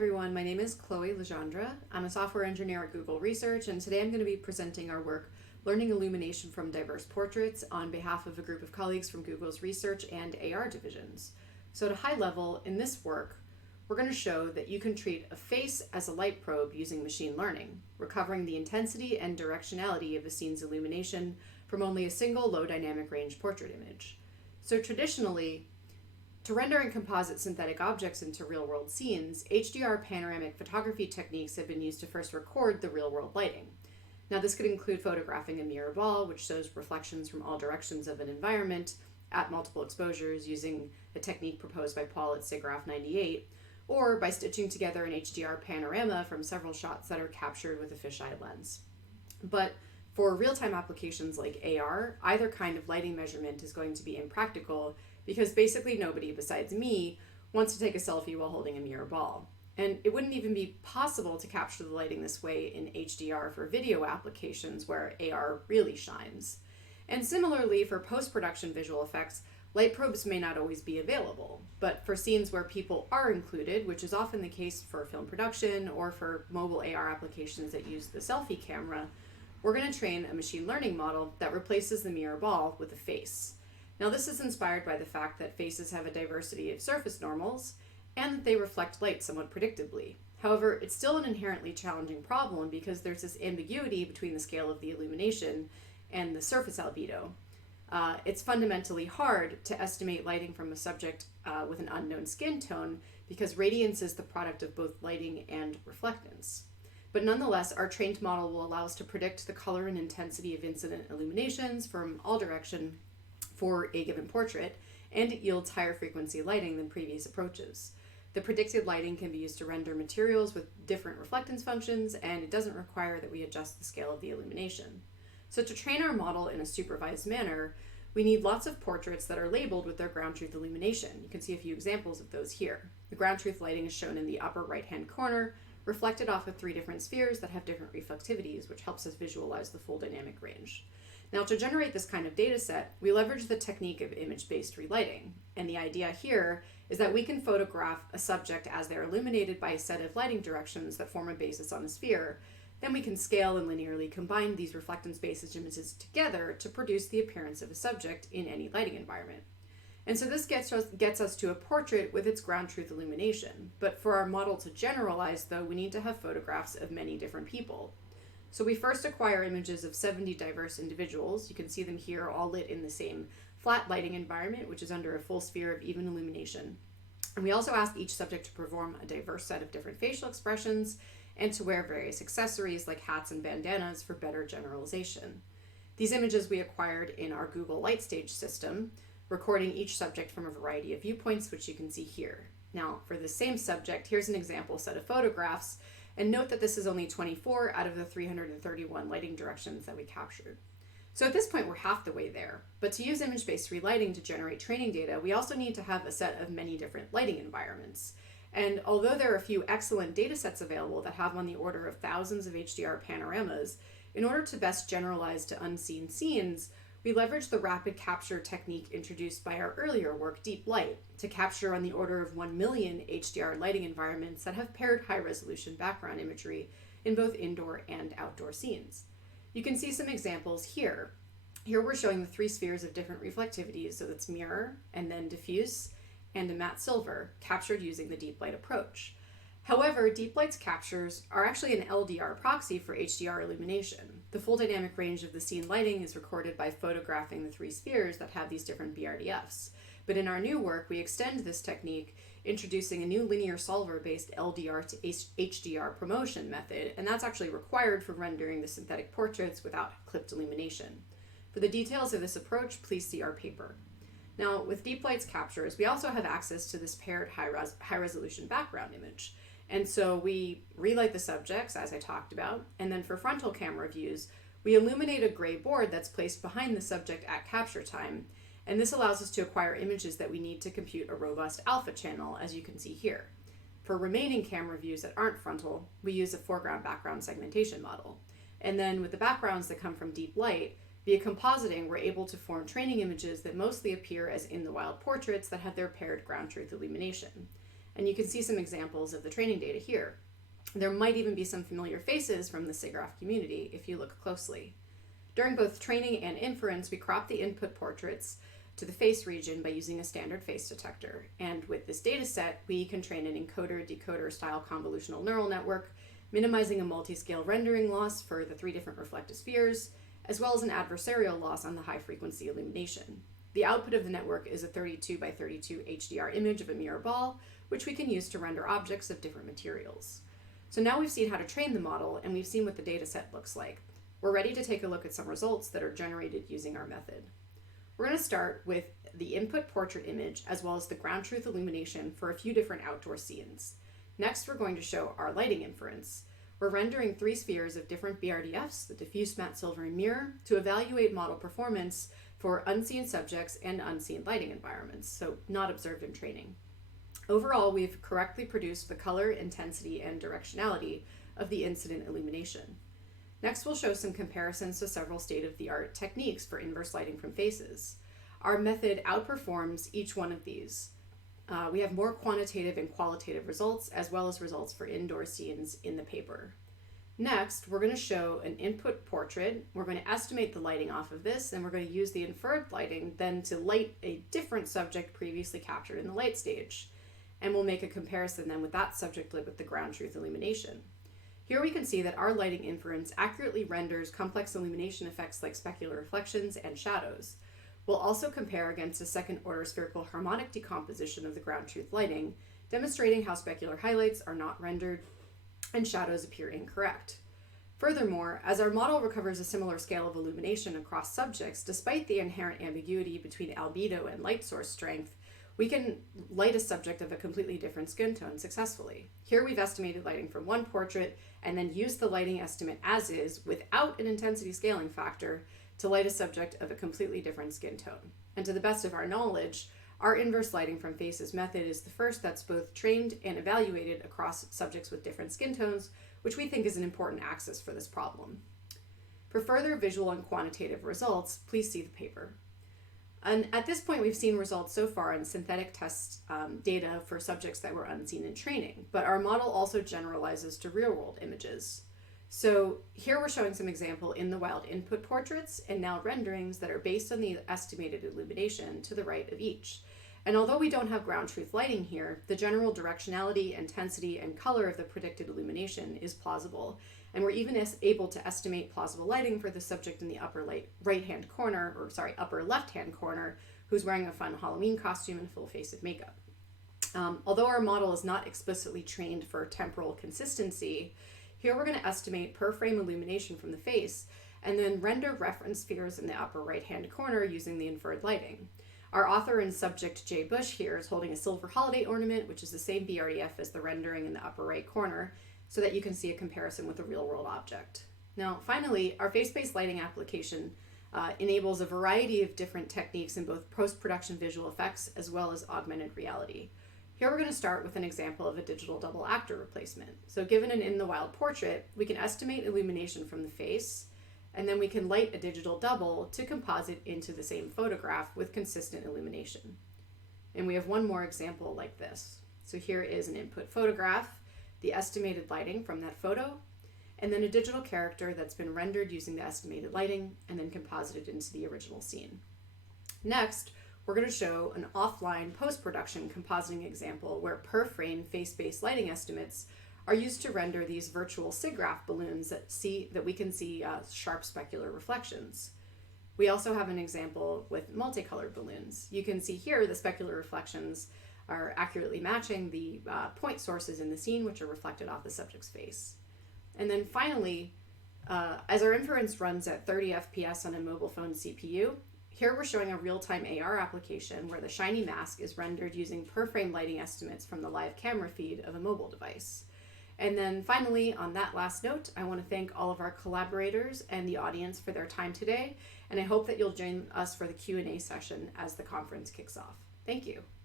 everyone, my name is Chloe Legendre. I'm a software engineer at Google Research, and today I'm going to be presenting our work, Learning Illumination from Diverse Portraits, on behalf of a group of colleagues from Google's research and AR divisions. So at a high level, in this work, we're going to show that you can treat a face as a light probe using machine learning, recovering the intensity and directionality of a scene's illumination from only a single low dynamic range portrait image. So traditionally, to render and composite synthetic objects into real-world scenes, HDR Panoramic Photography techniques have been used to first record the real-world lighting. Now this could include photographing a mirror ball, which shows reflections from all directions of an environment at multiple exposures using a technique proposed by Paul at SIGGRAPH 98, or by stitching together an HDR panorama from several shots that are captured with a fisheye lens. But for real-time applications like AR, either kind of lighting measurement is going to be impractical because basically nobody besides me wants to take a selfie while holding a mirror ball. And it wouldn't even be possible to capture the lighting this way in HDR for video applications where AR really shines. And similarly, for post-production visual effects, light probes may not always be available, but for scenes where people are included, which is often the case for film production or for mobile AR applications that use the selfie camera, we're going to train a machine learning model that replaces the mirror ball with a face. Now this is inspired by the fact that faces have a diversity of surface normals and that they reflect light somewhat predictably. However, it's still an inherently challenging problem because there's this ambiguity between the scale of the illumination and the surface albedo. It's fundamentally hard to estimate lighting from a subject with an unknown skin tone because radiance is the product of both lighting and reflectance. But nonetheless, our trained model will allow us to predict the color and intensity of incident illuminations from all directions for a given portrait, and it yields higher frequency lighting than previous approaches. The predicted lighting can be used to render materials with different reflectance functions, and it doesn't require that we adjust the scale of the illumination. So to train our model in a supervised manner, we need lots of portraits that are labeled with their ground truth illumination. You can see a few examples of those here. The ground truth lighting is shown in the upper right-hand corner, reflected off of 3 different spheres that have different reflectivities, which helps us visualize the full dynamic range. Now, to generate this kind of data set, we leverage the technique of image-based relighting. And the idea here is that we can photograph a subject as they're illuminated by a set of lighting directions that form a basis on a sphere. Then we can scale and linearly combine these reflectance-based images together to produce the appearance of a subject in any lighting environment. And so this gets us to a portrait with its ground truth illumination. But for our model to generalize, though, we need to have photographs of many different people. So we first acquire images of 70 diverse individuals. You can see them here all lit in the same flat lighting environment, which is under a full sphere of even illumination. And we also ask each subject to perform a diverse set of different facial expressions and to wear various accessories like hats and bandanas for better generalization. These images we acquired in our Google Light Stage system, recording each subject from a variety of viewpoints, which you can see here. Now, for the same subject, here's an example set of photographs. And note that this is only 24 out of the 331 lighting directions that we captured. So at this point, we're half the way there. But to use image-based relighting to generate training data, we also need to have a set of many different lighting environments. And although there are a few excellent data sets available that have on the order of thousands of HDR panoramas, in order to best generalize to unseen scenes, we leverage the rapid capture technique introduced by our earlier work, Deep Light, to capture on the order of 1 million HDR lighting environments that have paired high-resolution background imagery in both indoor and outdoor scenes. You can see some examples here. Here we're showing the 3 spheres of different reflectivities, so that's mirror, and then diffuse, and a matte silver, captured using the Deep Light approach. However, Deep Light's captures are actually an LDR proxy for HDR illumination. The full dynamic range of the scene lighting is recorded by photographing the 3 spheres that have these different BRDFs. But in our new work, we extend this technique, introducing a new linear solver-based LDR to HDR promotion method, and that's actually required for rendering the synthetic portraits without clipped illumination. For the details of this approach, please see our paper. Now, with Deep Light's captures, we also have access to this paired high-resolution background image. And so we relight the subjects, as I talked about, and then for frontal camera views, we illuminate a gray board that's placed behind the subject at capture time, and this allows us to acquire images that we need to compute a robust alpha channel, as you can see here. For remaining camera views that aren't frontal, we use a foreground-background segmentation model. And then with the backgrounds that come from Deep Light, via compositing, we're able to form training images that mostly appear as in-the-wild portraits that have their paired ground truth illumination. And you can see some examples of the training data here. There might even be some familiar faces from the SIGGRAPH community if you look closely. During both training and inference, we crop the input portraits to the face region by using a standard face detector. And with this data set, we can train an encoder-decoder style convolutional neural network, minimizing a multi-scale rendering loss for the 3 different reflective spheres, as well as an adversarial loss on the high-frequency illumination. The output of the network is a 32 by 32 HDR image of a mirror ball, which we can use to render objects of different materials. So now we've seen how to train the model, and we've seen what the data set looks like. We're ready to take a look at some results that are generated using our method. We're going to start with the input portrait image as well as the ground truth illumination for a few different outdoor scenes. Next, we're going to show our lighting inference. We're rendering 3 spheres of different BRDFs, the diffuse, matte, silver, and mirror, to evaluate model performance for unseen subjects and unseen lighting environments, so not observed in training. Overall, we've correctly produced the color, intensity, and directionality of the incident illumination. Next, we'll show some comparisons to several state-of-the-art techniques for inverse lighting from faces. Our method outperforms each one of these. We have more quantitative and qualitative results, as well as results for indoor scenes in the paper. Next, we're going to show an input portrait. We're going to estimate the lighting off of this, and we're going to use the inferred lighting then to light a different subject previously captured in the light stage. And we'll make a comparison then with that subject lit with the ground truth illumination. Here we can see that our lighting inference accurately renders complex illumination effects like specular reflections and shadows. We'll also compare against a second-order spherical harmonic decomposition of the ground truth lighting, demonstrating how specular highlights are not rendered and shadows appear incorrect. Furthermore, as our model recovers a similar scale of illumination across subjects, despite the inherent ambiguity between albedo and light source strength, we can light a subject of a completely different skin tone successfully. Here we've estimated lighting from one portrait and then used the lighting estimate as is without an intensity scaling factor to light a subject of a completely different skin tone. And to the best of our knowledge, our inverse lighting from faces method is the first that's both trained and evaluated across subjects with different skin tones, which we think is an important axis for this problem. For further visual and quantitative results, please see the paper. And at this point, we've seen results so far in synthetic test data for subjects that were unseen in training, but our model also generalizes to real-world images. So here we're showing some example in the wild input portraits and now renderings that are based on the estimated illumination to the right of each. And although we don't have ground truth lighting here, the general directionality, intensity, and color of the predicted illumination is plausible. And we're even able to estimate plausible lighting for the subject in the upper left-hand corner, who's wearing a fun Halloween costume and full face of makeup. Although our model is not explicitly trained for temporal consistency, here we're going to estimate per frame illumination from the face and then render reference spheres in the upper right-hand corner using the inferred lighting. Our author and subject Jay Bush here is holding a silver holiday ornament, which is the same BRDF as the rendering in the upper right corner, so that you can see a comparison with a real-world object. Now, finally, our face-based lighting application enables a variety of different techniques in both post-production visual effects as well as augmented reality. Here we're going to start with an example of a digital double actor replacement. So given an in-the-wild portrait, we can estimate illumination from the face, and then we can light a digital double to composite into the same photograph with consistent illumination. And we have one more example like this. So here is an input photograph, the estimated lighting from that photo, and then a digital character that's been rendered using the estimated lighting and then composited into the original scene. Next, we're going to show an offline post-production compositing example where per frame face-based lighting estimates are used to render these virtual SIGGRAPH balloons that we can see sharp specular reflections. We also have an example with multicolored balloons. You can see here the specular reflections are accurately matching the point sources in the scene, which are reflected off the subject's face. And then finally, as our inference runs at 30 FPS on a mobile phone CPU, here we're showing a real-time AR application where the shiny mask is rendered using per-frame lighting estimates from the live camera feed of a mobile device. And then finally, on that last note, I want to thank all of our collaborators and the audience for their time today, and I hope that you'll join us for the Q&A session as the conference kicks off. Thank you.